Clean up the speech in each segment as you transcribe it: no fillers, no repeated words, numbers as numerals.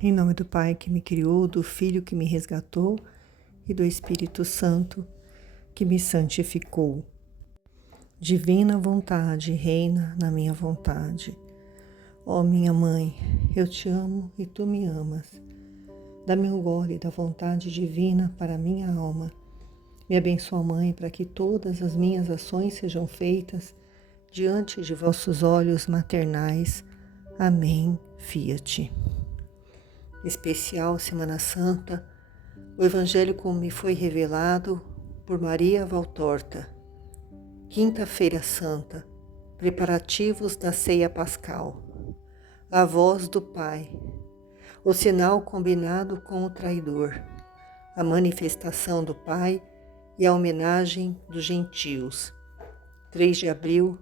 Em nome do Pai que me criou, do Filho que me resgatou e do Espírito Santo que me santificou. Divina vontade reina na minha vontade. Ó minha mãe, eu te amo e tu me amas. Dá-me o gole da vontade divina para a minha alma. Me abençoa, Mãe, para que todas as minhas ações sejam feitas diante de vossos olhos maternais. Amém. Fiat. Especial Semana Santa, o Evangelho como me foi revelado por Maria Valtorta. Quinta-feira Santa, preparativos da ceia pascal. A voz do Pai, o sinal combinado com o traidor, a manifestação do Pai e a homenagem dos gentios. 3 de abril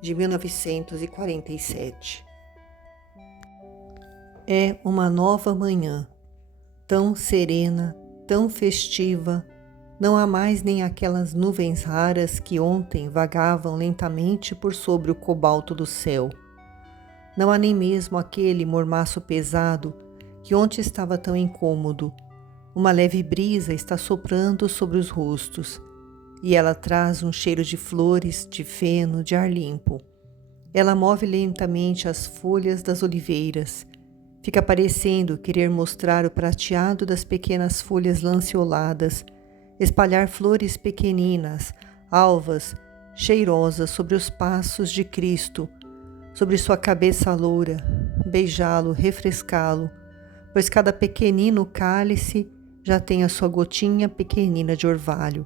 de 1947. É uma nova manhã, tão serena, tão festiva, não há mais nem aquelas nuvens raras que ontem vagavam lentamente por sobre o cobalto do céu. Não há nem mesmo aquele mormaço pesado que ontem estava tão incômodo. Uma leve brisa está soprando sobre os rostos, e ela traz um cheiro de flores, de feno, de ar limpo. Ela move lentamente as folhas das oliveiras. Fica parecendo querer mostrar o prateado das pequenas folhas lanceoladas, espalhar flores pequeninas, alvas, cheirosas sobre os passos de Cristo, sobre sua cabeça loura, beijá-lo, refrescá-lo, pois cada pequenino cálice já tem a sua gotinha pequenina de orvalho.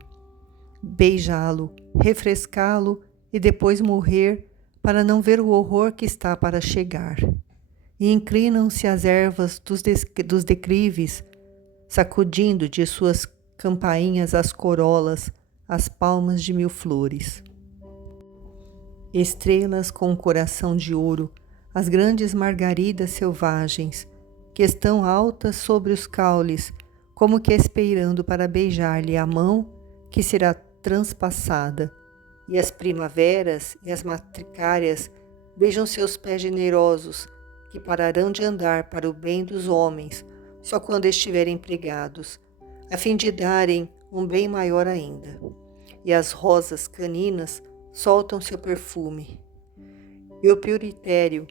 Beijá-lo, refrescá-lo e depois morrer para não ver o horror que está para chegar. E inclinam-se as ervas dos declives, sacudindo de suas campainhas as corolas, as palmas de 1000 flores. Estrelas com o coração de ouro, as grandes margaridas selvagens, que estão altas sobre os caules, como que esperando para beijar-lhe a mão que será transpassada. E as primaveras e as matricárias beijam seus pés generosos, que pararão de andar para o bem dos homens só quando estiverem pregados, a fim de darem um bem maior ainda. E as rosas caninas soltam seu perfume. E o pioritério,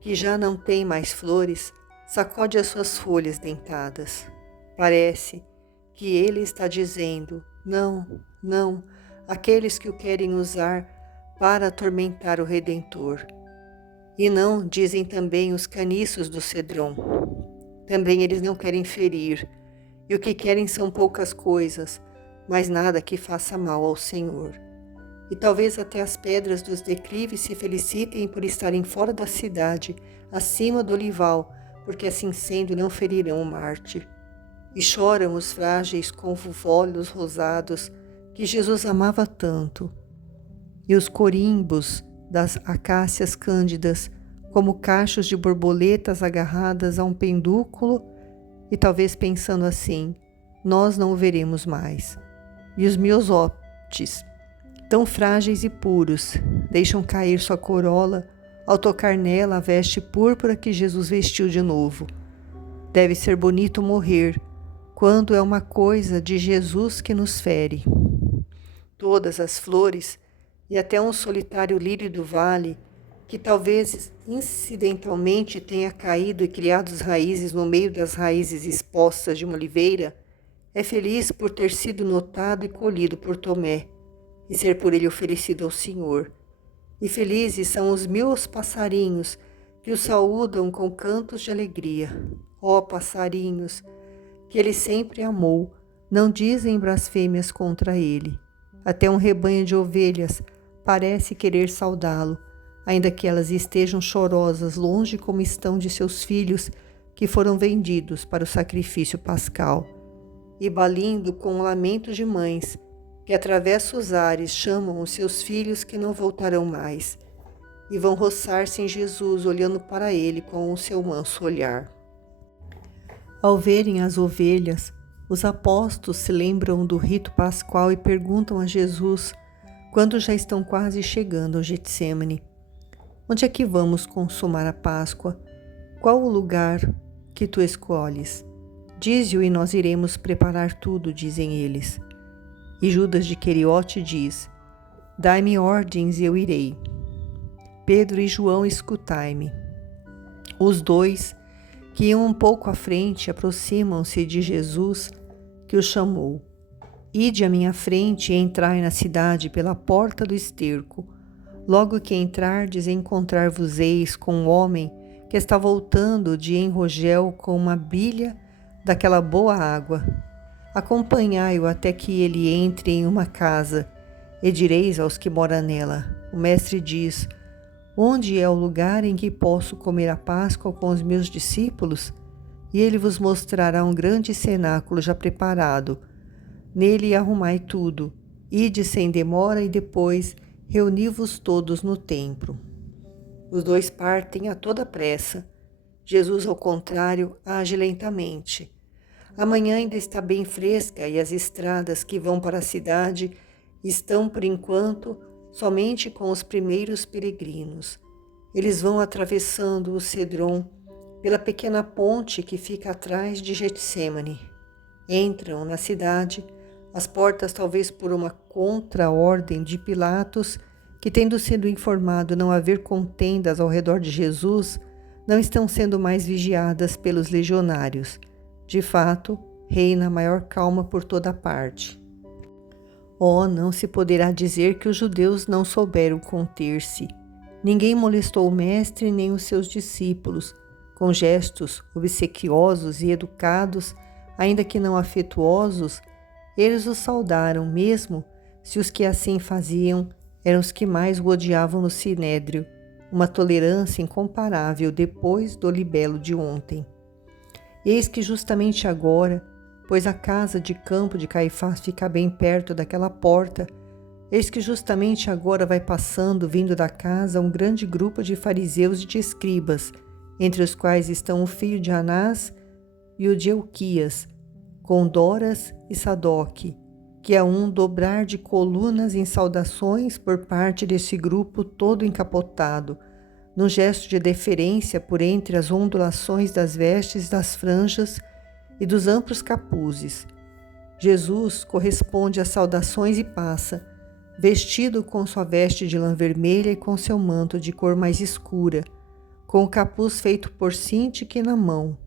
que já não tem mais flores, sacode as suas folhas dentadas. Parece que ele está dizendo: não, não, àqueles que o querem usar para atormentar o Redentor. E não, dizem também os caniços do cedrom. Também eles não querem ferir, e o que querem são poucas coisas, mas nada que faça mal ao Senhor. E talvez até as pedras dos declives se felicitem por estarem fora da cidade, acima do olival, porque assim sendo não ferirão o mártir. E choram os frágeis convolvólios rosados que Jesus amava tanto. E os corimbos das acácias cândidas, como cachos de borboletas agarradas a um pendúculo, e talvez pensando assim: nós não o veremos mais. E os miosóptes, tão frágeis e puros, deixam cair sua corola ao tocar nela a veste púrpura que Jesus vestiu de novo. Deve ser bonito morrer, quando é uma coisa de Jesus que nos fere. Todas as flores, e até um solitário lírio do vale, que talvez incidentalmente tenha caído e criado as raízes no meio das raízes expostas de uma oliveira, é feliz por ter sido notado e colhido por Tomé, e ser por ele oferecido ao Senhor. E felizes são os 1000 passarinhos que o saúdam com cantos de alegria. Ó passarinhos, que ele sempre amou, não dizem blasfêmias contra ele. Até um rebanho de ovelhas parece querer saudá-lo, ainda que elas estejam chorosas longe como estão de seus filhos que foram vendidos para o sacrifício pascal. E balindo com lamentos de mães, que atravessa os ares chamam os seus filhos que não voltarão mais, e vão roçar-se em Jesus, olhando para ele com o seu manso olhar. Ao verem as ovelhas, os apóstolos se lembram do rito pascual e perguntam a Jesus, quando já estão quase chegando ao Getsêmani: onde é que vamos consumar a Páscoa? Qual o lugar que tu escolhes? Dize-o e nós iremos preparar tudo, dizem eles. E Judas de Queriote diz: Dai-me ordens e eu irei. Pedro e João, escutai-me. Os dois, que iam um pouco à frente, aproximam-se de Jesus, que os chamou. Ide à minha frente e entrai na cidade pela porta do esterco. Logo que entrardes, encontrar-vos-eis com um homem que está voltando de Enrogel com uma bilha daquela boa água. Acompanhai-o até que ele entre em uma casa, e direis aos que moram nela: o mestre diz: onde é o lugar em que posso comer a Páscoa com os meus discípulos? E ele vos mostrará um grande cenáculo já preparado. Nele arrumai tudo, ide sem demora e depois reuni-vos todos no templo. Os dois partem a toda pressa. Jesus, ao contrário, age lentamente. A manhã ainda está bem fresca e as estradas que vão para a cidade estão, por enquanto, somente com os primeiros peregrinos. Eles vão atravessando o Cedron pela pequena ponte que fica atrás de Getsêmani. Entram na cidade, as portas talvez por uma contra-ordem de Pilatos, que tendo sido informado não haver contendas ao redor de Jesus, não estão sendo mais vigiadas pelos legionários. De fato, reina a maior calma por toda parte. Oh, não se poderá dizer que os judeus não souberam conter-se. Ninguém molestou o mestre nem os seus discípulos. Com gestos obsequiosos e educados, ainda que não afetuosos, eles o saudaram, mesmo se os que assim faziam eram os que mais o odiavam no sinédrio, uma tolerância incomparável depois do libelo de ontem. Eis que justamente agora, pois a casa de campo de Caifás fica bem perto daquela porta, eis que justamente agora vai passando, vindo da casa, um grande grupo de fariseus e de escribas, entre os quais estão o filho de Anás e o de Elquias, com Doras e Sadoque, que é um dobrar de colunas em saudações por parte desse grupo todo encapotado, num gesto de deferência por entre as ondulações das vestes, das franjas e dos amplos capuzes. Jesus corresponde às saudações e passa, vestido com sua veste de lã vermelha e com seu manto de cor mais escura, com o capuz feito por Sintique na mão.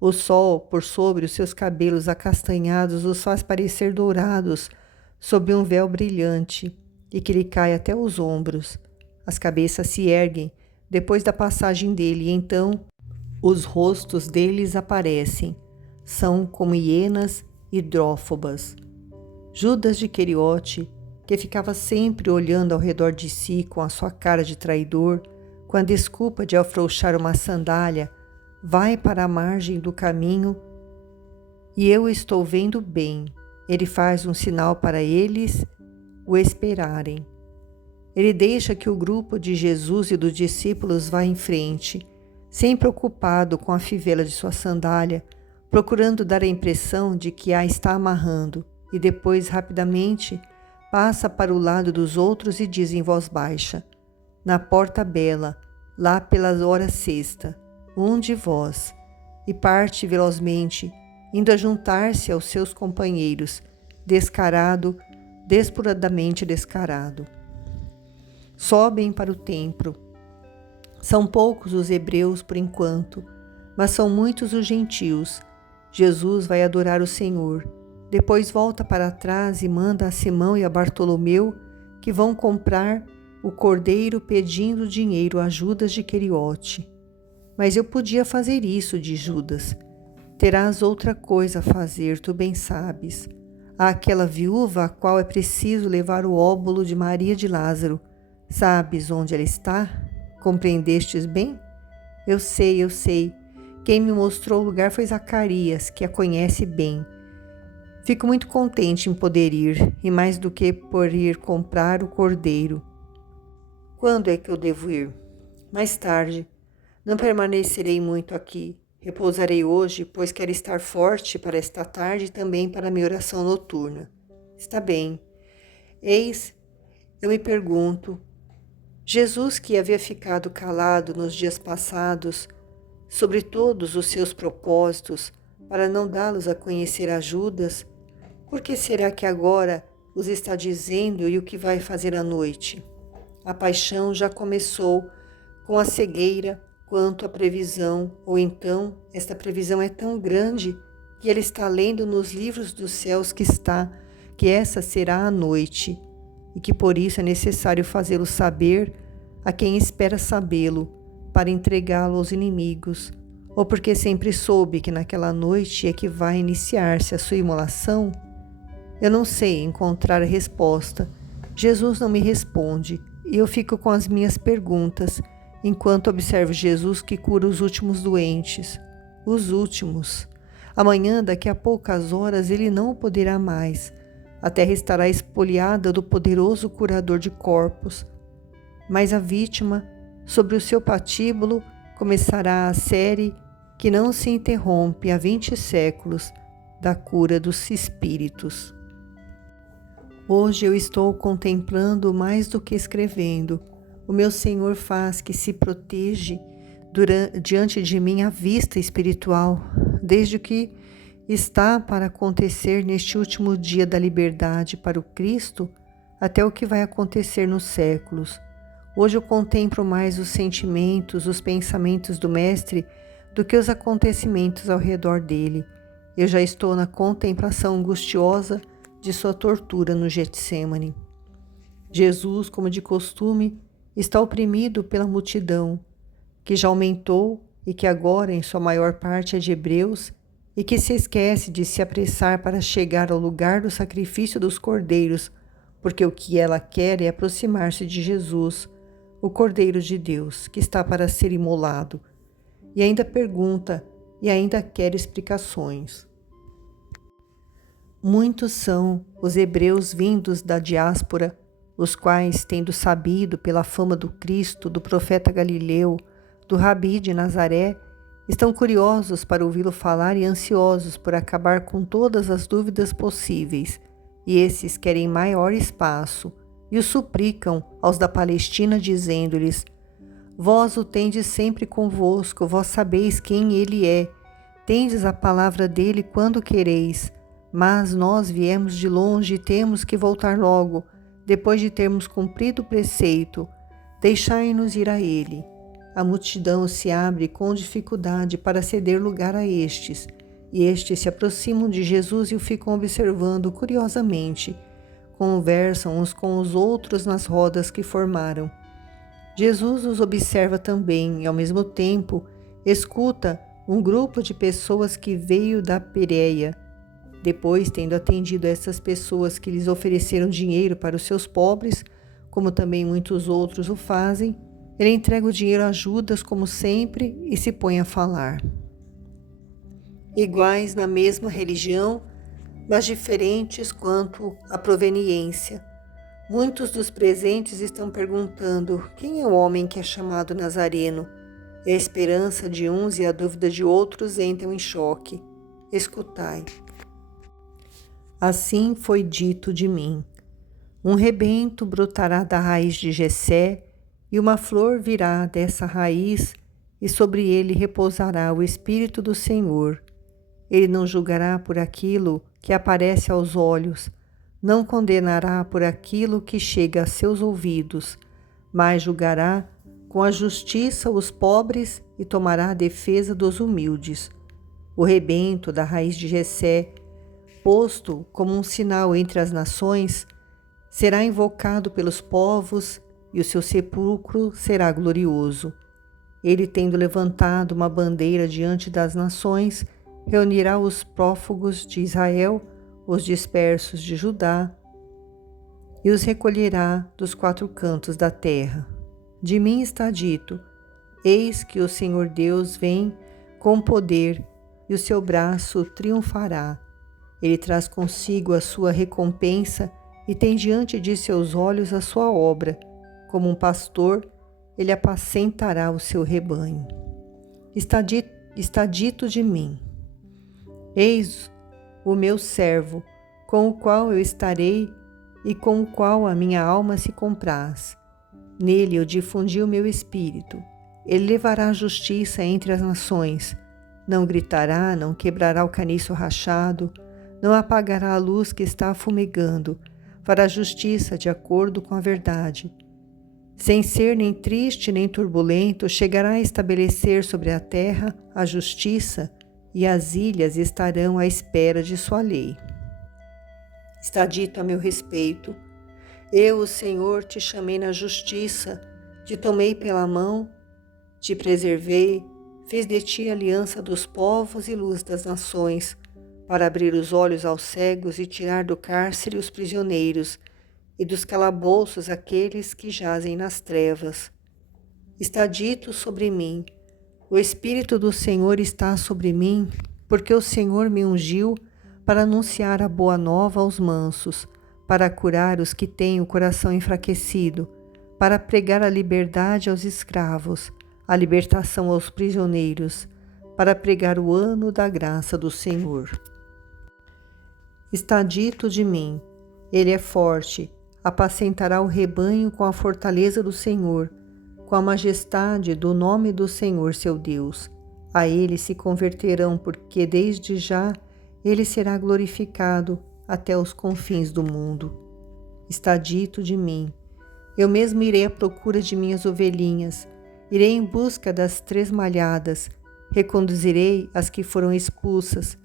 O sol, por sobre os seus cabelos acastanhados, os faz parecer dourados sob um véu brilhante e que lhe cai até os ombros. As cabeças se erguem depois da passagem dele, e então os rostos deles aparecem. São como hienas hidrófobas. Judas de Queriote, que ficava sempre olhando ao redor de si com a sua cara de traidor, com a desculpa de afrouxar uma sandália, vai para a margem do caminho e eu estou vendo bem. Ele faz um sinal para eles o esperarem. Ele deixa que o grupo de Jesus e dos discípulos vá em frente, sempre ocupado com a fivela de sua sandália, procurando dar a impressão de que a está amarrando, e depois, rapidamente, passa para o lado dos outros e diz em voz baixa: na porta bela, lá pelas horas sexta, um de vós, e parte velozmente, indo a juntar-se aos seus companheiros, descarado, despuradamente descarado. Sobem para o templo. São poucos os hebreus por enquanto, mas são muitos os gentios. Jesus vai adorar o Senhor. Depois volta para trás e manda a Simão e a Bartolomeu, que vão comprar o cordeiro, pedindo dinheiro a Judas de Queriote. Mas eu podia fazer isso, diz Judas. Terás outra coisa a fazer, tu bem sabes. Àquela viúva a qual é preciso levar o óbolo de Maria de Lázaro. Sabes onde ela está? Compreendestes bem? Eu sei. Quem me mostrou o lugar foi Zacarias, que a conhece bem. Fico muito contente em poder ir, e mais do que por ir comprar o cordeiro. Quando é que eu devo ir? Mais tarde. Não permanecerei muito aqui. Repousarei hoje, pois quero estar forte para esta tarde e também para a minha oração noturna. Está bem. Eis, eu me pergunto, Jesus, que havia ficado calado nos dias passados, sobre todos os seus propósitos, para não dá-los a conhecer a Judas? Por que será que agora os está dizendo e o que vai fazer à noite? A paixão já começou com a cegueira quanto à previsão, ou então esta previsão é tão grande que ele está lendo nos livros dos céus que essa será a noite, e que por isso é necessário fazê-lo saber a quem espera sabê-lo, para entregá-lo aos inimigos, ou porque sempre soube que naquela noite é que vai iniciar-se a sua imolação? Eu não sei encontrar a resposta. Jesus não me responde, e eu fico com as minhas perguntas, enquanto observo Jesus que cura os últimos doentes. Os últimos. Amanhã, daqui a poucas horas, ele não o poderá mais. A terra estará espoliada do poderoso curador de corpos. Mas a vítima, sobre o seu patíbulo, começará a série que não se interrompe há 20 séculos da cura dos espíritos. Hoje eu estou contemplando mais do que escrevendo. O meu Senhor faz que se proteja diante de mim a vista espiritual, desde o que está para acontecer neste último dia da liberdade para o Cristo, até o que vai acontecer nos séculos. Hoje eu contemplo mais os sentimentos, os pensamentos do Mestre do que os acontecimentos ao redor dele. Eu já estou na contemplação angustiosa de sua tortura no Getsêmani. Jesus, como de costume, está oprimido pela multidão, que já aumentou e que agora, em sua maior parte, é de hebreus, e que se esquece de se apressar para chegar ao lugar do sacrifício dos cordeiros, porque o que ela quer é aproximar-se de Jesus, o Cordeiro de Deus, que está para ser imolado, e ainda pergunta e ainda quer explicações. Muitos são os hebreus vindos da diáspora, os quais, tendo sabido pela fama do Cristo, do profeta Galileu, do Rabi de Nazaré, estão curiosos para ouvi-lo falar e ansiosos por acabar com todas as dúvidas possíveis, e esses querem maior espaço, e o suplicam aos da Palestina, dizendo-lhes: Vós o tendes sempre convosco, vós sabeis quem ele é, tendes a palavra dele quando quereis, mas nós viemos de longe e temos que voltar logo, depois de termos cumprido o preceito, deixai-nos ir a ele. A multidão se abre com dificuldade para ceder lugar a estes, e estes se aproximam de Jesus e o ficam observando curiosamente. Conversam uns com os outros nas rodas que formaram. Jesus os observa também e, ao mesmo tempo, escuta um grupo de pessoas que veio da Pérea. Depois, tendo atendido a essas pessoas que lhes ofereceram dinheiro para os seus pobres, como também muitos outros o fazem, ele entrega o dinheiro a Judas, como sempre, e se põe a falar. Iguais na mesma religião, mas diferentes quanto à proveniência. Muitos dos presentes estão perguntando: quem é o homem que é chamado Nazareno? E a esperança de uns e a dúvida de outros entram em choque. Escutai. Assim foi dito de mim: um rebento brotará da raiz de Jessé, e uma flor virá dessa raiz, e sobre ele repousará o Espírito do Senhor. Ele não julgará por aquilo que aparece aos olhos, não condenará por aquilo que chega a seus ouvidos, mas julgará com a justiça os pobres e tomará a defesa dos humildes. O rebento da raiz de Jessé, posto como um sinal entre as nações, será invocado pelos povos e o seu sepulcro será glorioso. Ele, tendo levantado uma bandeira diante das nações, reunirá os prófugos de Israel, os dispersos de Judá, e os recolherá dos 4 cantos da terra. De mim está dito: eis que o Senhor Deus vem com poder, e o seu braço triunfará. Ele traz consigo a sua recompensa e tem diante de seus olhos a sua obra. Como um pastor, ele apacentará o seu rebanho. Está dito de mim: eis o meu servo, com o qual eu estarei e com o qual a minha alma se compraz. Nele eu difundi o meu espírito. Ele levará a justiça entre as nações. Não gritará, não quebrará o caniço rachado, não apagará a luz que está fumegando, fará justiça de acordo com a verdade. Sem ser nem triste nem turbulento, chegará a estabelecer sobre a terra a justiça, e as ilhas estarão à espera de sua lei. Está dito a meu respeito: eu, o Senhor, te chamei na justiça, te tomei pela mão, te preservei, fiz de ti aliança dos povos e luz das nações, para abrir os olhos aos cegos e tirar do cárcere os prisioneiros, e dos calabouços aqueles que jazem nas trevas. Está dito sobre mim: o Espírito do Senhor está sobre mim, porque o Senhor me ungiu para anunciar a boa nova aos mansos, para curar os que têm o coração enfraquecido, para pregar a liberdade aos escravos, a libertação aos prisioneiros, para pregar o ano da graça do Senhor. Está dito de mim: ele é forte, apacentará o rebanho com a fortaleza do Senhor, com a majestade do nome do Senhor seu Deus. A ele se converterão, porque desde já ele será glorificado até os confins do mundo. Está dito de mim: eu mesmo irei à procura de minhas ovelhinhas, irei em busca das tresmalhadas, reconduzirei as que foram expulsas,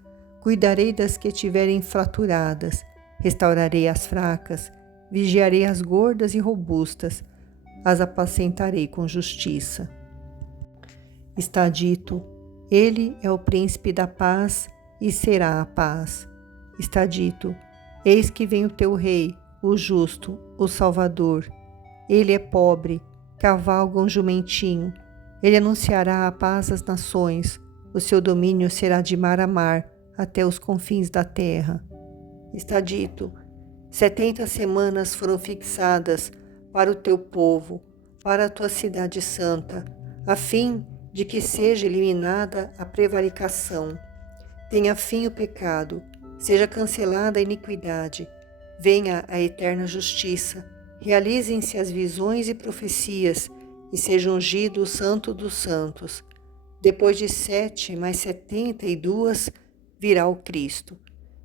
cuidarei das que estiverem fraturadas, restaurarei as fracas, vigiarei as gordas e robustas, as apacentarei com justiça. Está dito: ele é o príncipe da paz e será a paz. Está dito: eis que vem o teu rei, o justo, o Salvador. Ele é pobre, cavalga um jumentinho. Ele anunciará a paz às nações. O seu domínio será de mar a mar, até os confins da terra. Está dito: 70 semanas foram fixadas para o teu povo, para a tua cidade santa, a fim de que seja eliminada a prevaricação. Tenha fim o pecado, seja cancelada a iniquidade, venha a eterna justiça, realizem-se as visões e profecias, e seja ungido o Santo dos Santos. Depois de 7 mais 72, virá o Cristo.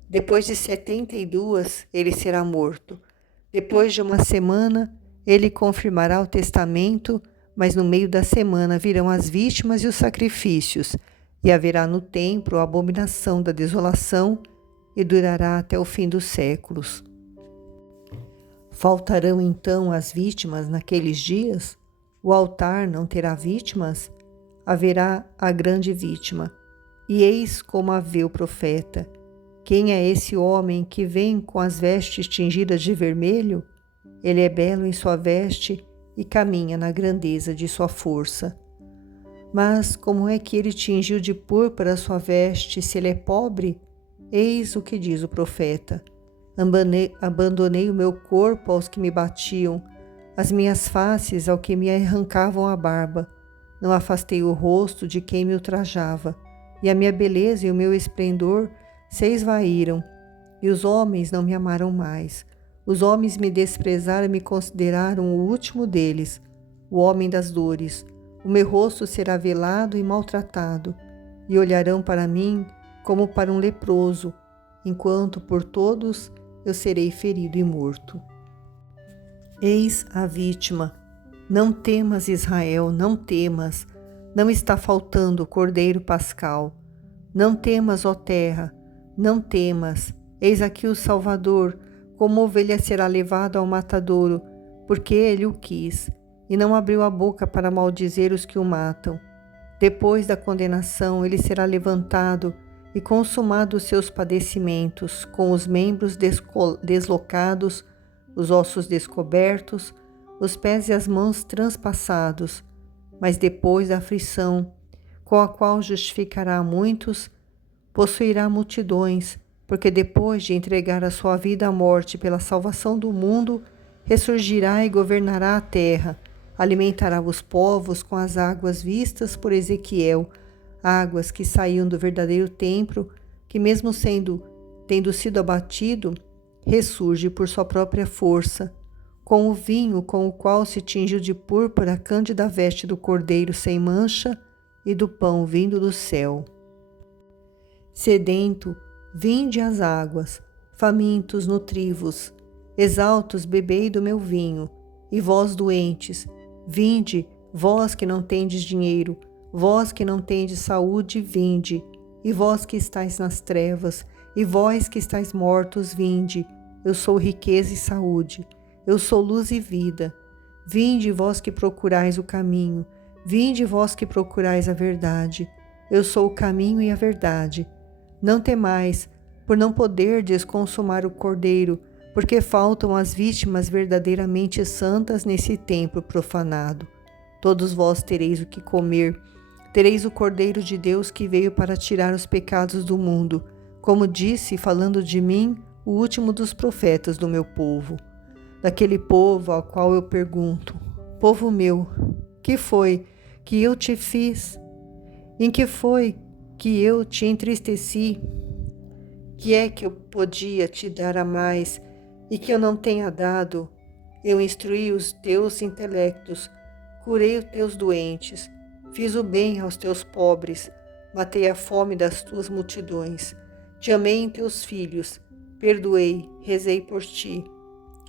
Depois de 72, ele será morto. Depois de uma semana, ele confirmará o testamento, mas no meio da semana virão as vítimas e os sacrifícios, e haverá no templo a abominação da desolação, e durará até o fim dos séculos. Faltarão então as vítimas naqueles dias? O altar não terá vítimas? Haverá a grande vítima. E eis como a vê o profeta. Quem é esse homem que vem com as vestes tingidas de vermelho? Ele é belo em sua veste e caminha na grandeza de sua força. Mas como é que ele tingiu de púrpura sua veste, se ele é pobre? Eis o que diz o profeta: abandonei o meu corpo aos que me batiam, as minhas faces ao que me arrancavam a barba. Não afastei o rosto de quem me ultrajava, e a minha beleza e o meu esplendor se esvaíram, e os homens não me amaram mais. Os homens me desprezaram e me consideraram o último deles, o homem das dores. O meu rosto será velado e maltratado, e olharão para mim como para um leproso, enquanto por todos eu serei ferido e morto. Eis a vítima. Não temas, Israel, não temas. Não está faltando o cordeiro pascal. Não temas, ó terra, não temas. Eis aqui o Salvador, como ovelha será levado ao matadouro, porque ele o quis, e não abriu a boca para maldizer os que o matam. Depois da condenação, ele será levantado e consumado os seus padecimentos, com os membros deslocados, os ossos descobertos, os pés e as mãos transpassados. Mas depois da aflição, com a qual justificará muitos, possuirá multidões, porque depois de entregar a sua vida à morte pela salvação do mundo, ressurgirá e governará a terra, alimentará os povos com as águas vistas por Ezequiel, águas que saíam do verdadeiro templo, que mesmo tendo sido abatido, ressurge por sua própria força. com o vinho com o qual se tingiu de púrpura a cândida veste do cordeiro sem mancha e do pão vindo do céu. Sedento, vinde às águas, famintos, nutri-vos, exaltos, bebei do meu vinho, e vós doentes, vinde, vós que não tendes dinheiro, vós que não tendes saúde, vinde, e vós que estáis nas trevas, e vós que estáis mortos, vinde, eu sou riqueza e saúde, eu sou luz e vida, vinde vós que procurais o caminho, vinde vós que procurais a verdade, eu sou o caminho e a verdade. Não temais, por não poderdes consumar o cordeiro, porque faltam as vítimas verdadeiramente santas nesse templo profanado. Todos vós tereis o que comer, tereis o Cordeiro de Deus que veio para tirar os pecados do mundo, como disse, falando de mim, o último dos profetas do meu povo. Daquele povo ao qual eu pergunto: povo meu, que foi que eu te fiz? Em que foi que eu te entristeci? Que é que eu podia te dar a mais e que eu não tenha dado? Eu instruí os teus intelectos, curei os teus doentes, fiz o bem aos teus pobres, matei a fome das tuas multidões, te amei em teus filhos, perdoei, rezei por ti.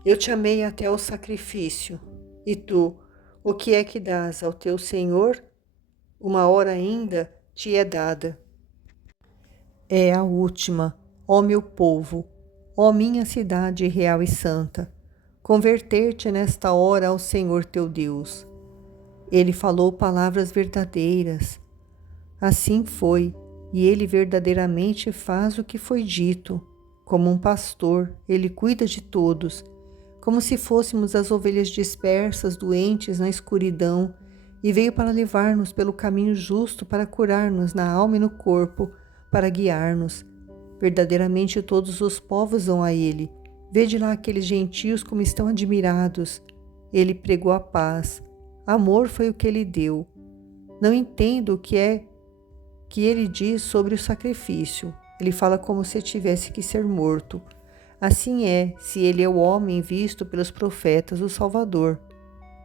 Eu te amei até o sacrifício. E tu, o que é que dás ao teu Senhor? Uma hora ainda te é dada. É a última, ó meu povo, ó minha cidade real e santa, converter-te nesta hora ao Senhor teu Deus. Ele falou palavras verdadeiras. Assim foi, e ele verdadeiramente faz o que foi dito. Como um pastor, ele cuida de todos, como se fôssemos as ovelhas dispersas, doentes na escuridão, e veio para levar-nos pelo caminho justo, para curar-nos na alma e no corpo, para guiar-nos. Verdadeiramente todos os povos vão a ele. Vede lá aqueles gentios como estão admirados. Ele pregou a paz. Amor foi o que ele deu. Não entendo o que é que ele diz sobre o sacrifício. Ele fala como se tivesse que ser morto. Assim é, se ele é o homem visto pelos profetas, o Salvador.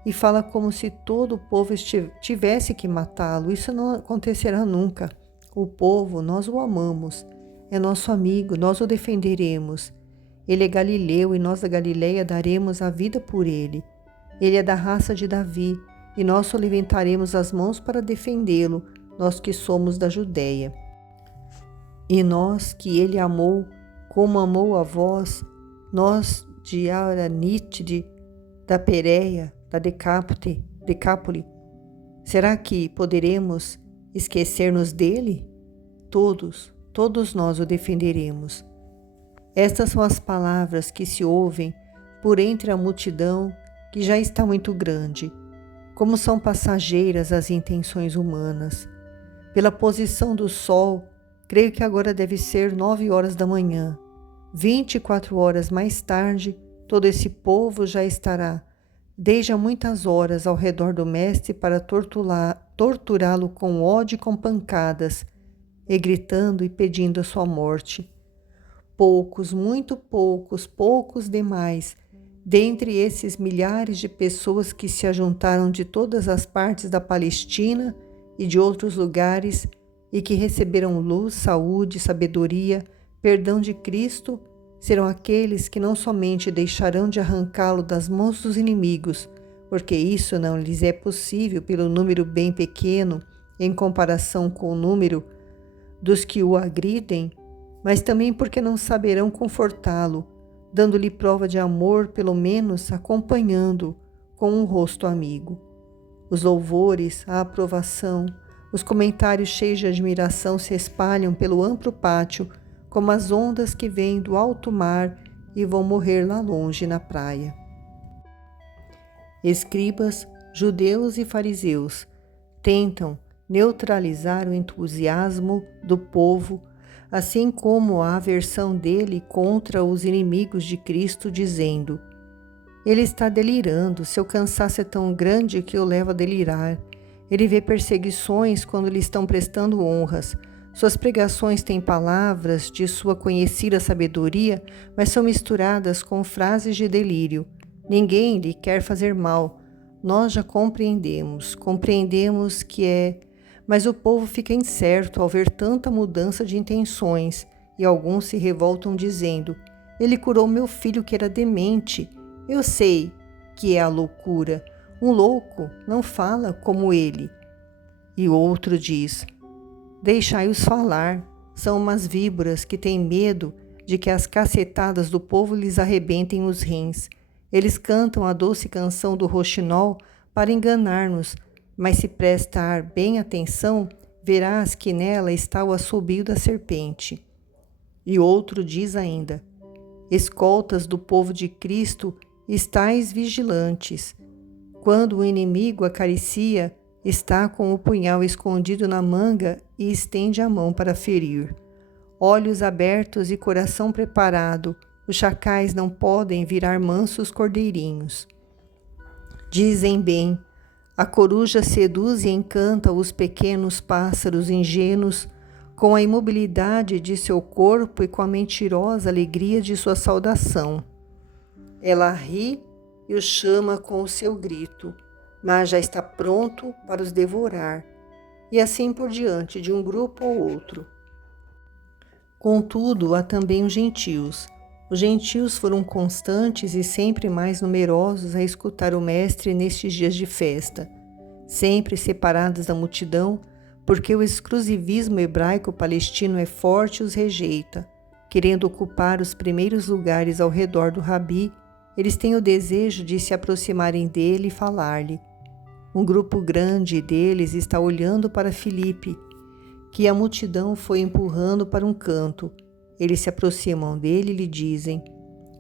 E fala como se todo o povo tivesse que matá-lo. Isso não acontecerá nunca. O povo, nós o amamos. É nosso amigo, nós o defenderemos. Ele é galileu e nós da Galileia daremos a vida por ele. Ele é da raça de Davi e nós levantaremos as mãos para defendê-lo, nós que somos da Judéia. E nós que ele amou, como amou a vós, nós de Aranítide, da Pérea, da Decápole, será que poderemos esquecer-nos dele? Todos nós o defenderemos. Estas são as palavras que se ouvem por entre a multidão que já está muito grande. Como são passageiras as intenções humanas. Pela posição do sol, creio que agora deve ser 9 horas da manhã. 24 horas mais tarde, todo esse povo já estará, desde há muitas horas, ao redor do mestre para torturá-lo com ódio e com pancadas, e gritando e pedindo a sua morte. Poucos, muito poucos demais, dentre esses milhares de pessoas que se ajuntaram de todas as partes da Palestina e de outros lugares e que receberam luz, saúde, sabedoria, perdão de Cristo, serão aqueles que não somente deixarão de arrancá-lo das mãos dos inimigos, porque isso não lhes é possível pelo número bem pequeno em comparação com o número dos que o agridem, mas também porque não saberão confortá-lo, dando-lhe prova de amor, pelo menos acompanhando com um rosto amigo. Os louvores, a aprovação, os comentários cheios de admiração se espalham pelo amplo pátio, como as ondas que vêm do alto mar e vão morrer lá longe na praia. Escribas, judeus e fariseus tentam neutralizar o entusiasmo do povo, assim como a aversão dele contra os inimigos de Cristo, dizendo: ele está delirando, seu cansaço é tão grande que o leva a delirar. Ele vê perseguições quando lhe estão prestando honras. Suas pregações têm palavras de sua conhecida sabedoria, mas são misturadas com frases de delírio. Ninguém lhe quer fazer mal. Nós já compreendemos que é, mas o povo fica incerto ao ver tanta mudança de intenções, e alguns se revoltam dizendo: ele curou meu filho que era demente. Eu sei que é a loucura. Um louco não fala como ele. E outro diz: deixai-os falar. São umas víboras que têm medo de que as cacetadas do povo lhes arrebentem os rins. Eles cantam a doce canção do roxinol para enganar-nos, mas se prestar bem atenção, verás que nela está o assobio da serpente. E outro diz ainda: escoltas do povo de Cristo, estais vigilantes. Quando o inimigo acaricia, está com o punhal escondido na manga e estende a mão para ferir. Olhos abertos e coração preparado, os chacais não podem virar mansos cordeirinhos. Dizem bem, a coruja seduz e encanta os pequenos pássaros ingênuos com a imobilidade de seu corpo e com a mentirosa alegria de sua saudação. Ela ri e os chama com o seu grito, mas já está pronto para os devorar, e assim por diante, de um grupo ou outro. Contudo, há também os gentios. Os gentios foram constantes e sempre mais numerosos a escutar o Mestre nestes dias de festa, sempre separados da multidão, porque o exclusivismo hebraico-palestino é forte e os rejeita. Querendo ocupar os primeiros lugares ao redor do Rabi, eles têm o desejo de se aproximarem dele e falar-lhe. Um grupo grande deles está olhando para Filipe, que a multidão foi empurrando para um canto. Eles se aproximam dele e lhe dizem: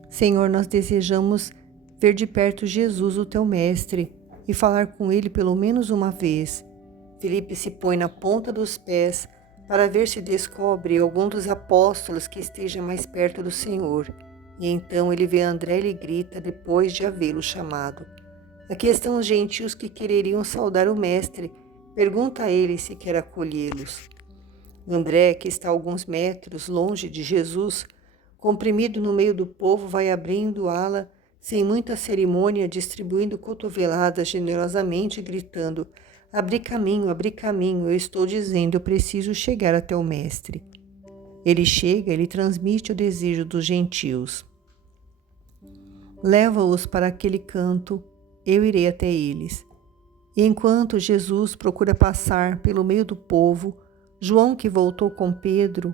Senhor, nós desejamos ver de perto Jesus, o teu mestre, e falar com ele pelo menos uma vez. Filipe se põe na ponta dos pés para ver se descobre algum dos apóstolos que esteja mais perto do Senhor. E então ele vê André e lhe grita depois de havê-lo chamado: aqui estão os gentios que quereriam saudar o mestre. Pergunta a ele se quer acolhê-los. André, que está a alguns metros longe de Jesus, comprimido no meio do povo, vai abrindo ala sem muita cerimônia, distribuindo cotoveladas generosamente, gritando: abri caminho, eu estou dizendo, eu preciso chegar até o mestre. Ele chega, ele transmite o desejo dos gentios. Leva-os para aquele canto, eu irei até eles. E enquanto Jesus procura passar pelo meio do povo, João, que voltou com Pedro,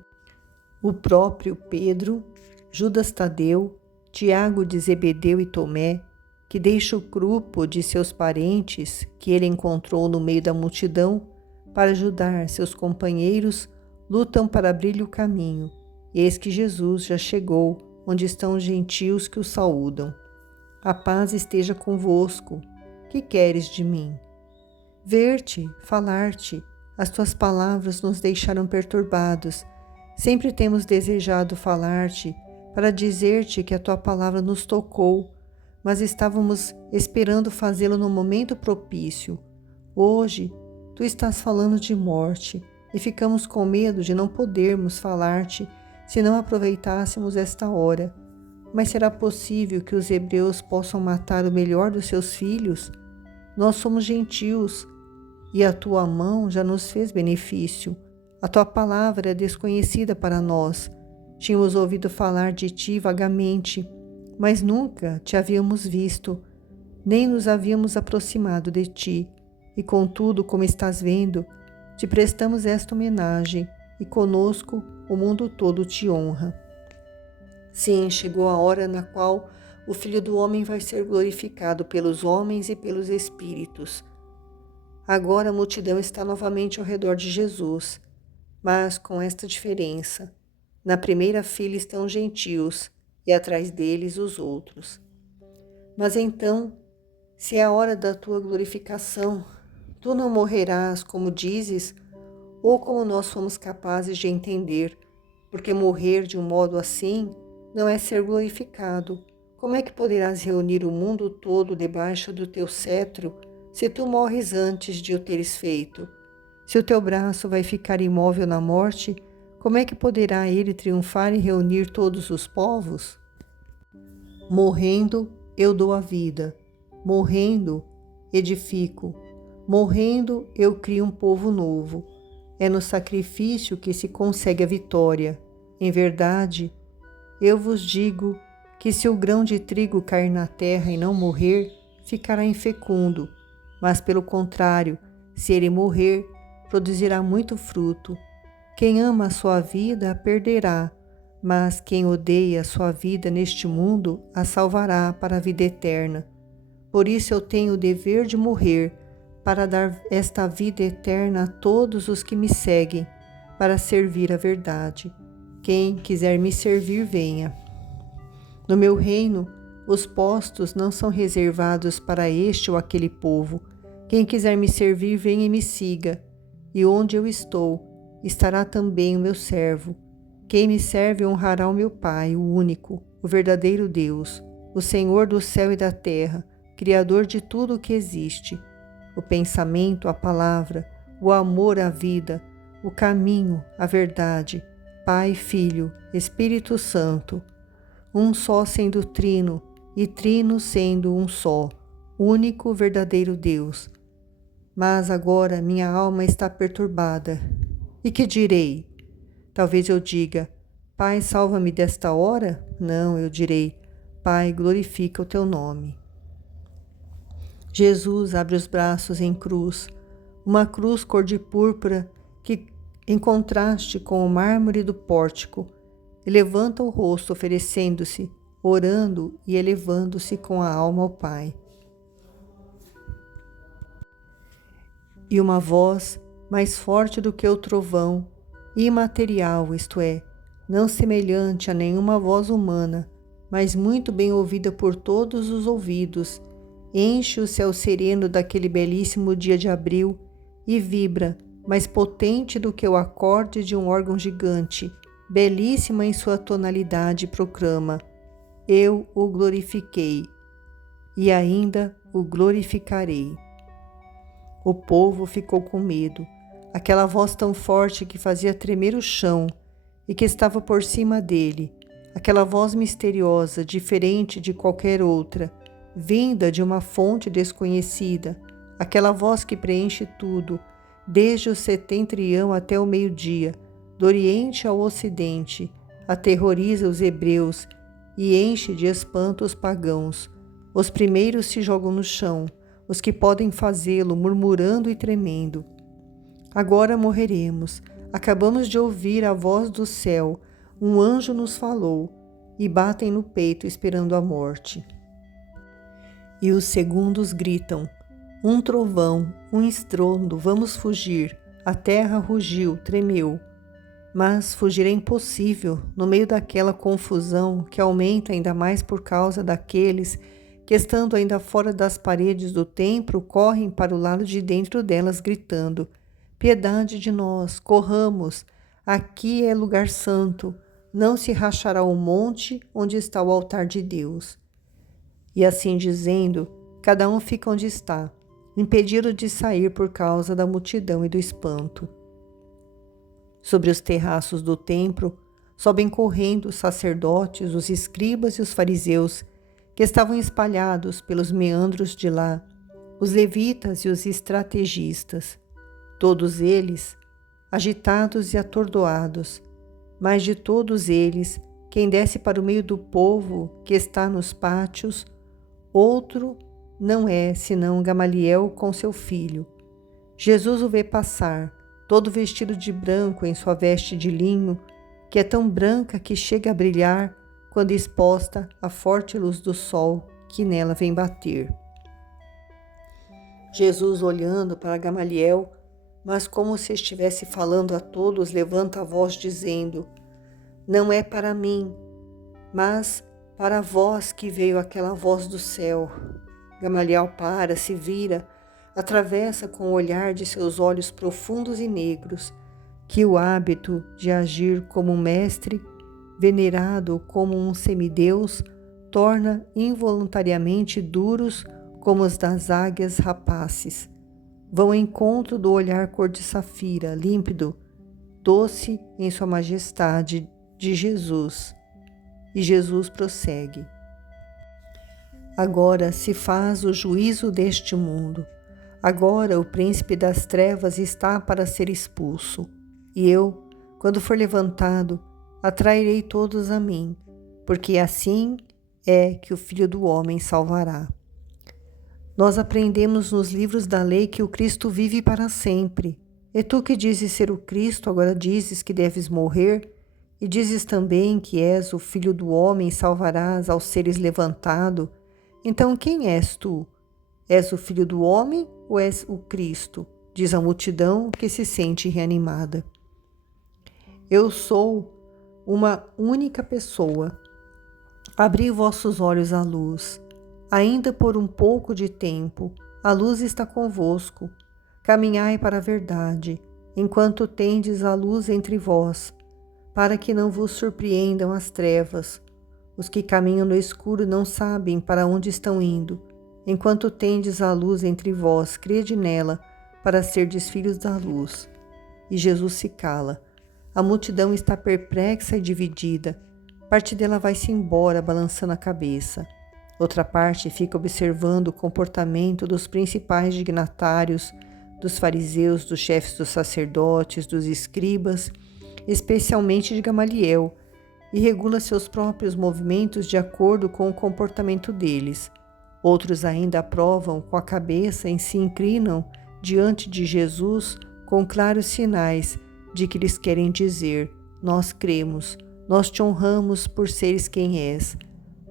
o próprio Pedro, Judas Tadeu, Tiago de Zebedeu e Tomé, que deixa o grupo de seus parentes que ele encontrou no meio da multidão para ajudar seus companheiros, lutam para abrir-lhe o caminho. Eis que Jesus já chegou, onde estão os gentios que o saúdam. A paz esteja convosco. Que queres de mim? Ver-te, falar-te. As tuas palavras nos deixaram perturbados. Sempre temos desejado falar-te, para dizer-te que a tua palavra nos tocou, mas estávamos esperando fazê-lo no momento propício. Hoje, tu estás falando de morte, e ficamos com medo de não podermos falar-te se não aproveitássemos esta hora. Mas será possível que os hebreus possam matar o melhor dos seus filhos? Nós somos gentios, e a tua mão já nos fez benefício. A tua palavra é desconhecida para nós. Tínhamos ouvido falar de ti vagamente, mas nunca te havíamos visto, nem nos havíamos aproximado de ti. E contudo, como estás vendo, te prestamos esta homenagem, e conosco o mundo todo te honra. Sim, chegou a hora na qual o Filho do Homem vai ser glorificado pelos homens e pelos espíritos. Agora a multidão está novamente ao redor de Jesus, mas com esta diferença. Na primeira fila estão os gentios e atrás deles os outros. Mas então, se é a hora da tua glorificação, tu não morrerás como dizes ou como nós somos capazes de entender, porque morrer de um modo assim não é ser glorificado. Como é que poderás reunir o mundo todo debaixo do teu cetro se tu morres antes de o teres feito? Se o teu braço vai ficar imóvel na morte, como é que poderá ele triunfar e reunir todos os povos? Morrendo, eu dou a vida. Morrendo, edifico. Morrendo, eu crio um povo novo. É no sacrifício que se consegue a vitória. Em verdade, eu vos digo que se o grão de trigo cair na terra e não morrer, ficará infecundo. Mas, pelo contrário, se ele morrer, produzirá muito fruto. Quem ama a sua vida a perderá, mas quem odeia a sua vida neste mundo a salvará para a vida eterna. Por isso eu tenho o dever de morrer, para dar esta vida eterna a todos os que me seguem, para servir a verdade. Quem quiser me servir, venha. No meu reino, os postos não são reservados para este ou aquele povo. Quem quiser me servir, venha e me siga. E onde eu estou, estará também o meu servo. Quem me serve honrará o meu Pai, o único, o verdadeiro Deus, o Senhor do céu e da terra, Criador de tudo o que existe. O pensamento, a palavra, o amor à vida, o caminho, a verdade, Pai, Filho, Espírito Santo, um só sendo trino, e trino sendo um só, único verdadeiro Deus. Mas agora minha alma está perturbada. E que direi? Talvez eu diga, Pai, salva-me desta hora? Não, eu direi, Pai, glorifica o teu nome. Jesus abre os braços em cruz, uma cruz cor de púrpura que, em contraste com o mármore do pórtico, e levanta o rosto oferecendo-se, orando e elevando-se com a alma ao Pai. E uma voz, mais forte do que o trovão, imaterial, isto é, não semelhante a nenhuma voz humana, mas muito bem ouvida por todos os ouvidos, enche o céu sereno daquele belíssimo dia de abril e vibra, mais potente do que o acorde de um órgão gigante, belíssima em sua tonalidade, proclama: Eu o glorifiquei, e ainda o glorificarei. O povo ficou com medo. Aquela voz tão forte que fazia tremer o chão e que estava por cima dele, aquela voz misteriosa, diferente de qualquer outra, vinda de uma fonte desconhecida, aquela voz que preenche tudo, desde o setentrião até o meio-dia, do Oriente ao Ocidente, aterroriza os hebreus e enche de espanto os pagãos. Os primeiros se jogam no chão, os que podem fazê-lo, murmurando e tremendo. Agora morreremos. Acabamos de ouvir a voz do céu. Um anjo nos falou, e batem no peito esperando a morte. E os segundos gritam: um trovão, um estrondo, vamos fugir. A terra rugiu, tremeu. Mas fugir é impossível no meio daquela confusão que aumenta ainda mais por causa daqueles que, estando ainda fora das paredes do templo, correm para o lado de dentro delas, gritando: piedade de nós, corramos, aqui é lugar santo, não se rachará o monte onde está o altar de Deus. E assim dizendo, cada um fica onde está, impedido de sair por causa da multidão e do espanto. Sobre os terraços do templo, sobem correndo os sacerdotes, os escribas e os fariseus, que estavam espalhados pelos meandros de lá, os levitas e os estrategistas. Todos eles, agitados e atordoados, mas de todos eles, quem desce para o meio do povo que está nos pátios, outro não é senão Gamaliel com seu filho. Jesus o vê passar, todo vestido de branco em sua veste de linho, que é tão branca que chega a brilhar quando exposta à forte luz do sol que nela vem bater. Jesus, olhando para Gamaliel, mas como se estivesse falando a todos, levanta a voz dizendo: não é para mim, mas para vós que veio aquela voz do céu. Gamaliel para, se vira, atravessa com o olhar de seus olhos profundos e negros, que o hábito de agir como um mestre, venerado como um semideus, torna involuntariamente duros como os das águias rapaces. Vão ao encontro do olhar cor de safira, límpido, doce em sua majestade de Jesus. E Jesus prossegue: Agora se faz o juízo deste mundo. Agora o príncipe das trevas está para ser expulso. E eu, quando for levantado, atrairei todos a mim, porque assim é que o Filho do Homem salvará. Nós aprendemos nos livros da lei que o Cristo vive para sempre. E tu que dizes ser o Cristo, agora dizes que deves morrer, e dizes também que és o Filho do Homem e salvarás aos seres levantado. Então quem és tu? És o Filho do Homem ou és o Cristo? Diz a multidão que se sente reanimada. Eu sou uma única pessoa. Abri vossos olhos à luz. Ainda por um pouco de tempo, a luz está convosco. Caminhai para a verdade, enquanto tendes a luz entre vós, para que não vos surpreendam as trevas. Os que caminham no escuro não sabem para onde estão indo. Enquanto tendes a luz entre vós, crede nela, para serdes filhos da luz. E Jesus se cala. A multidão está perplexa e dividida. Parte dela vai-se embora, balançando a cabeça. Outra parte fica observando o comportamento dos principais dignatários, dos fariseus, dos chefes dos sacerdotes, dos escribas, especialmente de Gamaliel, e regula seus próprios movimentos de acordo com o comportamento deles. Outros ainda aprovam com a cabeça e se inclinam diante de Jesus com claros sinais de que lhes querem dizer: nós cremos, nós te honramos por seres quem és.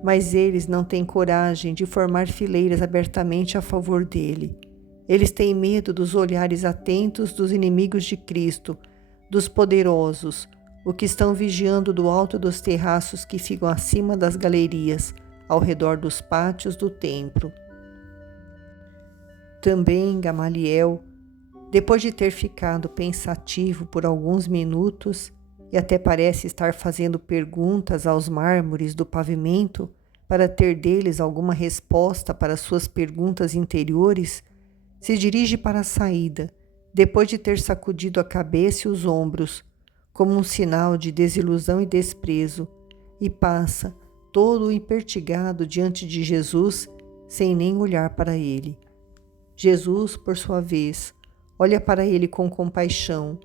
Mas eles não têm coragem de formar fileiras abertamente a favor dele. Eles têm medo dos olhares atentos dos inimigos de Cristo, dos poderosos, o que estão vigiando do alto dos terraços que ficam acima das galerias, ao redor dos pátios do templo. Também Gamaliel, depois de ter ficado pensativo por alguns minutos, e até parece estar fazendo perguntas aos mármores do pavimento para ter deles alguma resposta para suas perguntas interiores, se dirige para a saída, depois de ter sacudido a cabeça e os ombros, como um sinal de desilusão e desprezo, e passa, todo empertigado diante de Jesus, sem nem olhar para ele. Jesus, por sua vez, olha para ele com compaixão,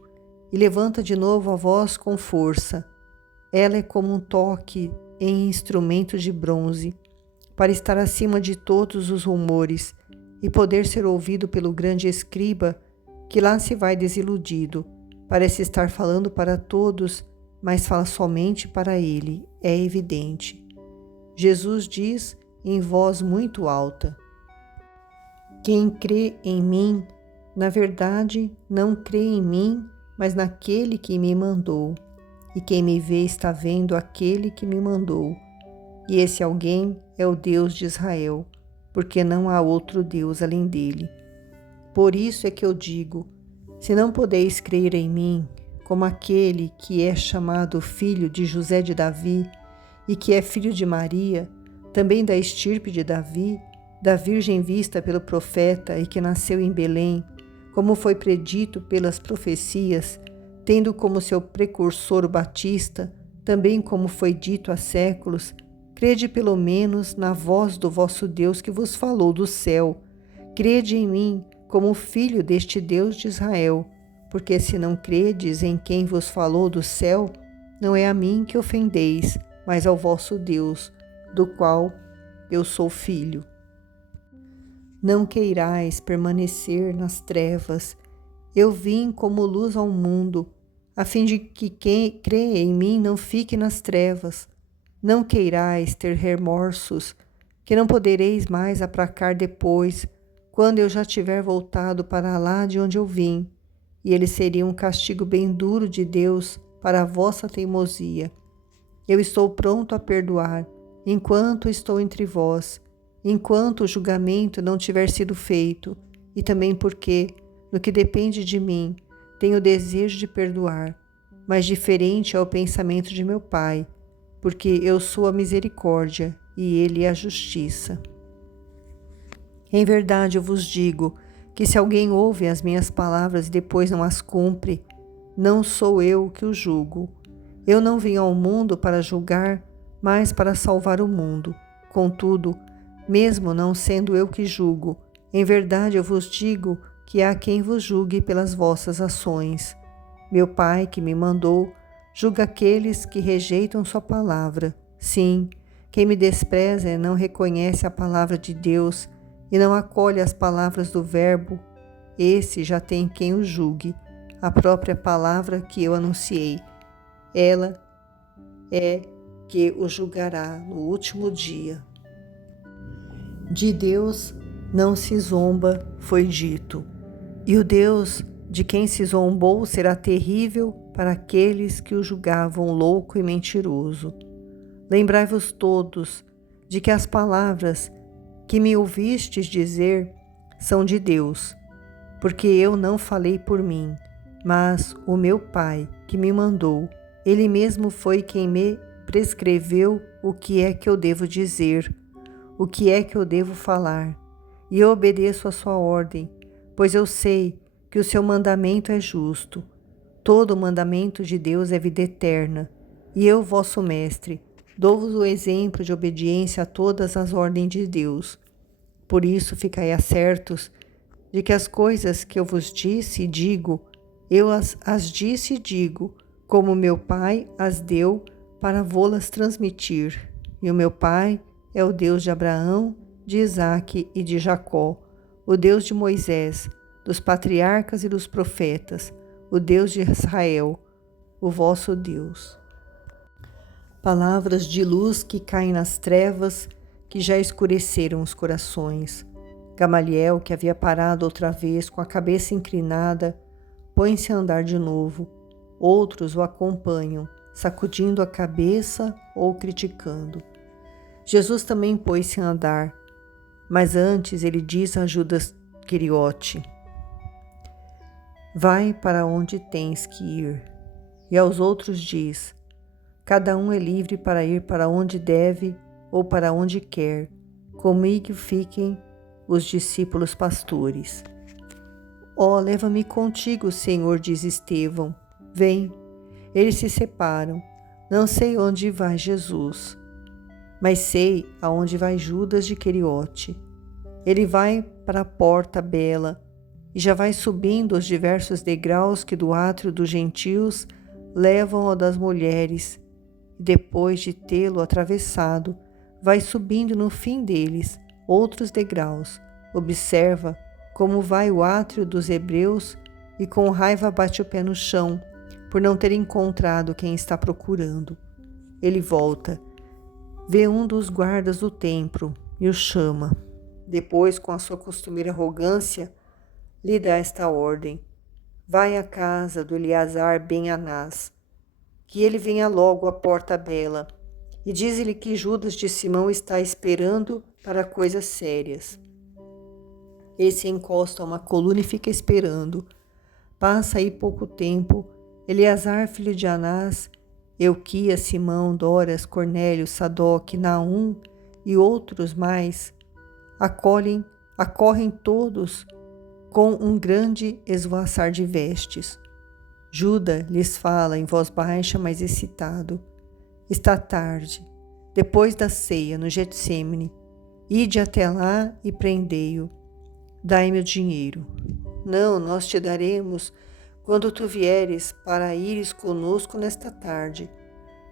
e levanta de novo a voz com força. Ela é como um toque em instrumento de bronze, para estar acima de todos os rumores e poder ser ouvido pelo grande escriba, que lá se vai desiludido. Parece estar falando para todos, mas fala somente para ele, é evidente. Jesus diz em voz muito alta: quem crê em mim, na verdade, não crê em mim, mas naquele que me mandou. E quem me vê está vendo aquele que me mandou. E esse alguém é o Deus de Israel, porque não há outro Deus além dele. Por isso é que eu digo: se não podeis crer em mim, como aquele que é chamado filho de José de Davi, e que é filho de Maria, também da estirpe de Davi, da virgem vista pelo profeta e que nasceu em Belém, como foi predito pelas profecias, tendo como seu precursor o Batista, também como foi dito há séculos, crede pelo menos na voz do vosso Deus que vos falou do céu. Crede em mim como filho deste Deus de Israel, porque se não credes em quem vos falou do céu, não é a mim que ofendeis, mas ao vosso Deus, do qual eu sou filho. Não queirais permanecer nas trevas. Eu vim como luz ao mundo, a fim de que quem crê em mim não fique nas trevas. Não queirais ter remorsos, que não podereis mais aplacar depois, quando eu já tiver voltado para lá de onde eu vim, e ele seria um castigo bem duro de Deus para a vossa teimosia. Eu estou pronto a perdoar, enquanto estou entre vós, enquanto o julgamento não tiver sido feito, e também porque, no que depende de mim, tenho o desejo de perdoar, mas diferente é o pensamento de meu Pai, porque eu sou a misericórdia e Ele a justiça. Em verdade eu vos digo que se alguém ouve as minhas palavras e depois não as cumpre, não sou eu que o julgo. Eu não vim ao mundo para julgar, mas para salvar o mundo. Contudo, mesmo não sendo eu que julgo. Em verdade eu vos digo que há quem vos julgue pelas vossas ações. Meu Pai, que me mandou, julga aqueles que rejeitam sua palavra. Sim, quem me despreza e não reconhece a palavra de Deus e não acolhe as palavras do Verbo, esse já tem quem o julgue, a própria palavra que eu anunciei. Ela é que o julgará no último dia. De Deus não se zomba, foi dito, e o Deus de quem se zombou será terrível para aqueles que o julgavam louco e mentiroso. Lembrai-vos todos de que as palavras que me ouvistes dizer são de Deus, porque eu não falei por mim, mas o meu Pai que me mandou, Ele mesmo foi quem me prescreveu o que é que eu devo dizer, o que é que eu devo falar, e eu obedeço a sua ordem, pois eu sei que o seu mandamento é justo. Todo o mandamento de Deus é vida eterna, e eu, vosso mestre, dou-vos o exemplo de obediência a todas as ordens de Deus. Por isso ficai certos de que as coisas que eu vos disse e digo, eu as disse e digo, como meu Pai as deu para vô-las transmitir. E o meu Pai é o Deus de Abraão, de Isaque e de Jacó, o Deus de Moisés, dos patriarcas e dos profetas, o Deus de Israel, o vosso Deus. Palavras de luz que caem nas trevas, que já escureceram os corações. Gamaliel, que havia parado outra vez com a cabeça inclinada, põe-se a andar de novo. Outros o acompanham, sacudindo a cabeça ou criticando. Jesus também pôs-se a andar, mas antes ele diz a Judas Queriote: vai para onde tens que ir. E aos outros diz: cada um é livre para ir para onde deve ou para onde quer. Comigo fiquem os discípulos pastores. Ó, leva-me contigo, Senhor, diz Estevão. Vem. Eles se separam. Não sei onde vai Jesus, mas sei aonde vai Judas de Queriote. Ele vai para a porta bela e já vai subindo os diversos degraus que do átrio dos gentios levam ao das mulheres, e depois de tê-lo atravessado, vai subindo no fim deles outros degraus. Observa como vai o átrio dos hebreus e com raiva bate o pé no chão, por não ter encontrado quem está procurando. Ele volta, vê um dos guardas do templo e o chama. Depois, com a sua costumeira arrogância, lhe dá esta ordem: vai à casa do Eleazar ben Anás, que ele venha logo à porta bela, e diz-lhe que Judas de Simão está esperando para coisas sérias. Ele se encosta a uma coluna e fica esperando. Passa aí pouco tempo, Eleazar, filho de Anás, Euquias, Simão, Doras, Cornélio, Sadoc, Naum e outros mais, acorrem todos com um grande esvoaçar de vestes. Judas lhes fala em voz baixa, mas excitado: está tarde, depois da ceia no Getsêmani, ide até lá e prendei-o. Dai-me o dinheiro. Não, nós te daremos quando tu vieres para ires conosco nesta tarde.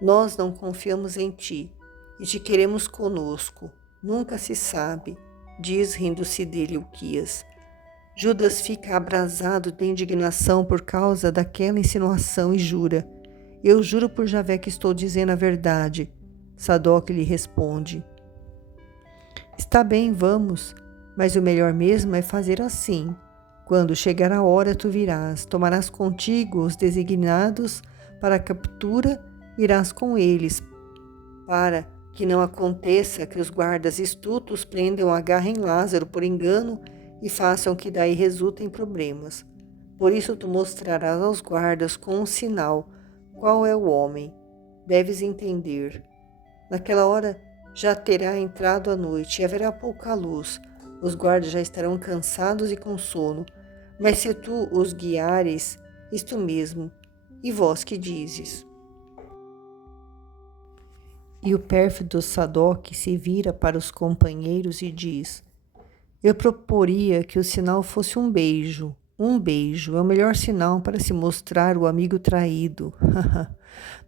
Nós não confiamos em ti e te queremos conosco. Nunca se sabe, diz rindo-se dele Euquias. Judas fica abrasado de indignação por causa daquela insinuação e jura: eu juro por Javé que estou dizendo a verdade. Sadoc lhe responde: está bem, vamos, mas o melhor mesmo é fazer assim. Quando chegar a hora, tu virás, tomarás contigo os designados para a captura, irás com eles, para que não aconteça que os guardas astutos prendam, agarrem Lázaro por engano e façam que daí resultem problemas. Por isso tu mostrarás aos guardas com um sinal qual é o homem. Deves entender. Naquela hora já terá entrado a noite e haverá pouca luz. Os guardas já estarão cansados e com sono. Mas se tu os guiares, isto mesmo, e vós que dizes? E o pérfido Sadoc se vira para os companheiros e diz: eu proporia que o sinal fosse um beijo. Um beijo é o melhor sinal para se mostrar o amigo traído.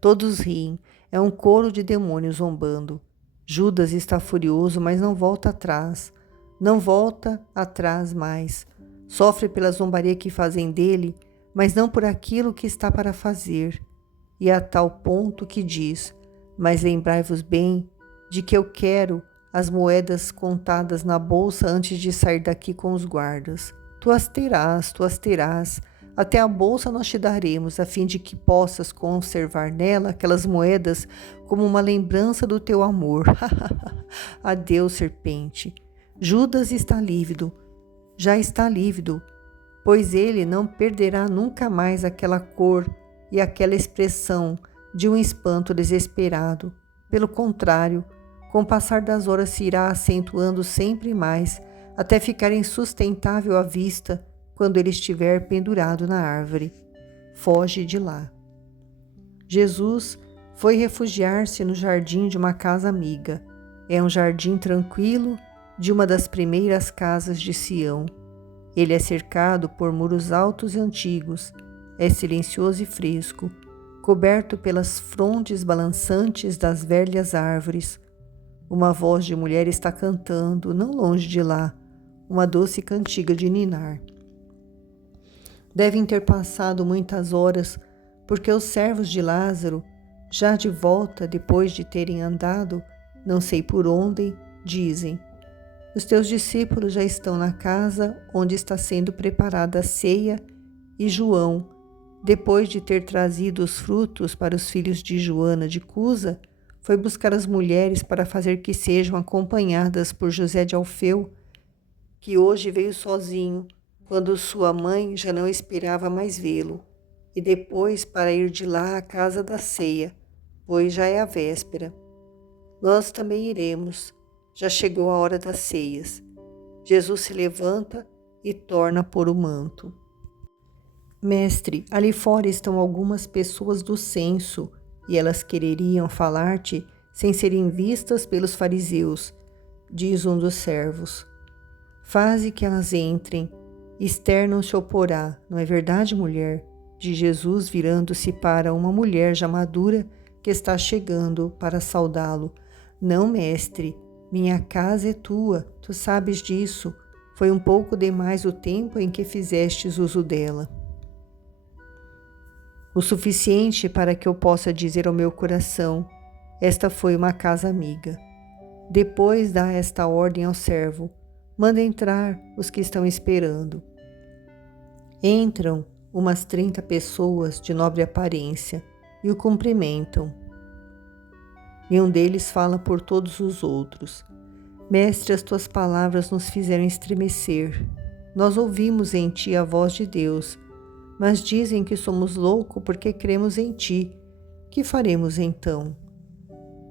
Todos riem. É um coro de demônios zombando. Judas está furioso, mas não volta atrás. Não volta atrás mais. Sofre pela zombaria que fazem dele, mas não por aquilo que está para fazer. E a tal ponto que diz: mas lembrai-vos bem de que eu quero as moedas contadas na bolsa antes de sair daqui com os guardas. Tu as terás, até a bolsa nós te daremos, a fim de que possas conservar nela aquelas moedas como uma lembrança do teu amor. Adeus, serpente. Judas está lívido, já está lívido, pois ele não perderá nunca mais aquela cor e aquela expressão de um espanto desesperado. Pelo contrário, com o passar das horas se irá acentuando sempre mais, até ficar insustentável à vista quando ele estiver pendurado na árvore. Foge de lá. Jesus foi refugiar-se no jardim de uma casa amiga. É um jardim tranquilo de uma das primeiras casas de Sião. Ele é cercado por muros altos e antigos, é silencioso e fresco, coberto pelas frondes balançantes das velhas árvores. Uma voz de mulher está cantando, não longe de lá, uma doce cantiga de ninar. Devem ter passado muitas horas, porque os servos de Lázaro, já de volta depois de terem andado, não sei por onde, dizem: os teus discípulos já estão na casa onde está sendo preparada a ceia, e João, depois de ter trazido os frutos para os filhos de Joana de Cusa, foi buscar as mulheres para fazer que sejam acompanhadas por José de Alfeu, que hoje veio sozinho, quando sua mãe já não esperava mais vê-lo, e depois para ir de lá à casa da ceia, pois já é a véspera. Nós também iremos, já chegou a hora das ceias. Jesus se levanta e torna a pôr o manto. Mestre, ali fora estão algumas pessoas do censo, e elas quereriam falar-te sem serem vistas pelos fariseus, diz um dos servos. Faze que elas entrem, Esther não se oporá, não é verdade, mulher? Diz Jesus, virando-se para uma mulher já madura que está chegando para saudá-lo. Não, mestre, minha casa é tua, tu sabes disso. Foi um pouco demais o tempo em que fizestes uso dela. O suficiente para que eu possa dizer ao meu coração: esta foi uma casa amiga. Depois dá esta ordem ao servo: manda entrar os que estão esperando. Entram umas 30 pessoas de nobre aparência e o cumprimentam. E um deles fala por todos os outros: Mestre, as tuas palavras nos fizeram estremecer. Nós ouvimos em ti a voz de Deus, mas dizem que somos loucos porque cremos em ti. Que faremos então?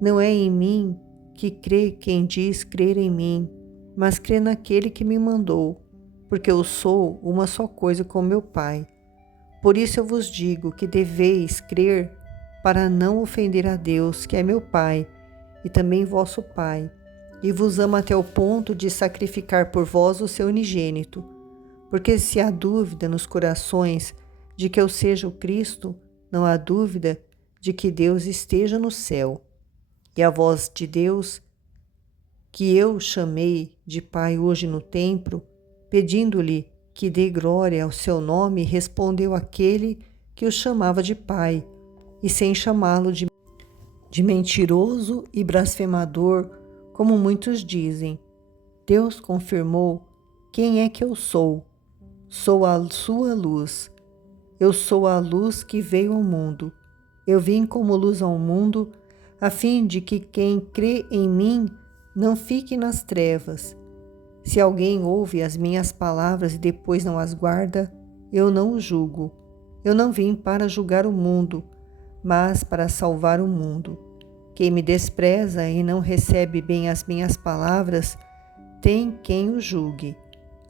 Não é em mim que crê quem diz crer em mim, mas crê naquele que me mandou, porque eu sou uma só coisa com meu Pai. Por isso eu vos digo que deveis crer para não ofender a Deus, que é meu Pai, e também vosso Pai, e vos ama até o ponto de sacrificar por vós o seu unigênito. Porque se há dúvida nos corações de que eu seja o Cristo, não há dúvida de que Deus esteja no céu. E a voz de Deus, que eu chamei de Pai hoje no templo, pedindo-lhe que dê glória ao seu nome, respondeu aquele que o chamava de Pai, e sem chamá-lo de mentiroso e blasfemador, como muitos dizem. Deus confirmou: quem é que eu sou? Sou a sua luz. Eu sou a luz que veio ao mundo. Eu vim como luz ao mundo, a fim de que quem crê em mim não fique nas trevas. Se alguém ouve as minhas palavras e depois não as guarda, eu não o julgo. Eu não vim para julgar o mundo, mas para salvar o mundo. Quem me despreza e não recebe bem as minhas palavras, tem quem o julgue.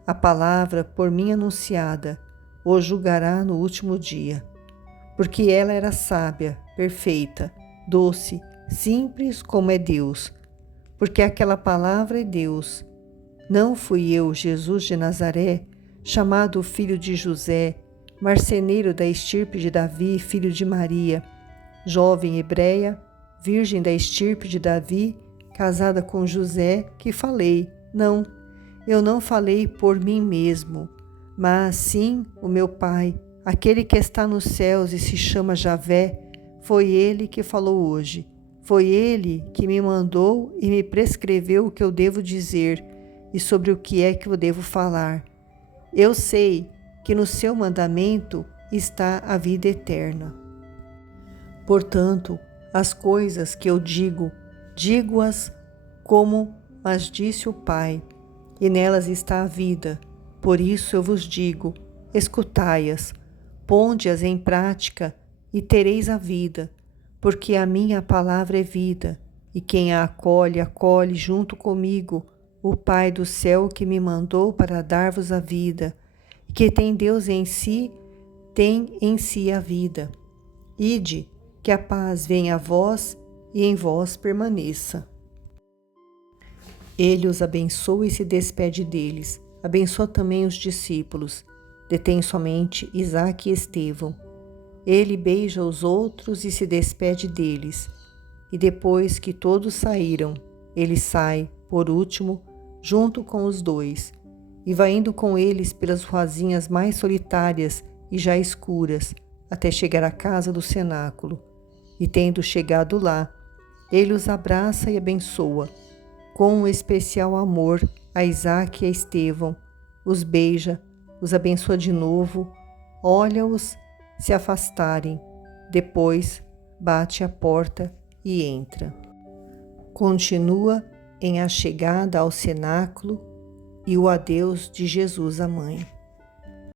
A palavra por mim anunciada o julgará no último dia. Porque ela era sábia, perfeita, doce, simples como é Deus, porque aquela palavra é Deus. Não fui eu, Jesus de Nazaré, chamado filho de José, marceneiro da estirpe de Davi, filho de Maria, jovem hebreia, virgem da estirpe de Davi, casada com José, que falei. Não, eu não falei por mim mesmo, mas sim o meu Pai, aquele que está nos céus e se chama Javé, foi ele que falou hoje. Foi ele que me mandou e me prescreveu o que eu devo dizer e sobre o que é que eu devo falar. Eu sei que no seu mandamento está a vida eterna. Portanto, as coisas que eu digo, digo-as como as disse o Pai, e nelas está a vida. Por isso eu vos digo, escutai-as, ponde-as em prática e tereis a vida, porque a minha palavra é vida, e quem a acolhe, acolhe junto comigo o Pai do céu que me mandou para dar-vos a vida, e que tem Deus em si, tem em si a vida. Ide, que a paz venha a vós e em vós permaneça. Ele os abençoa e se despede deles. Abençoa também os discípulos. Detém somente Isaque e Estevão. Ele beija os outros e se despede deles. E depois que todos saíram, ele sai, por último, junto com os dois, e vai indo com eles pelas ruazinhas mais solitárias e já escuras, até chegar à casa do cenáculo. E tendo chegado lá, ele os abraça e abençoa, com um especial amor a Isaque e a Estevão, os beija, os abençoa de novo, olha-os se afastarem, depois bate a porta e entra. Continua em a chegada ao cenáculo e o adeus de Jesus à mãe.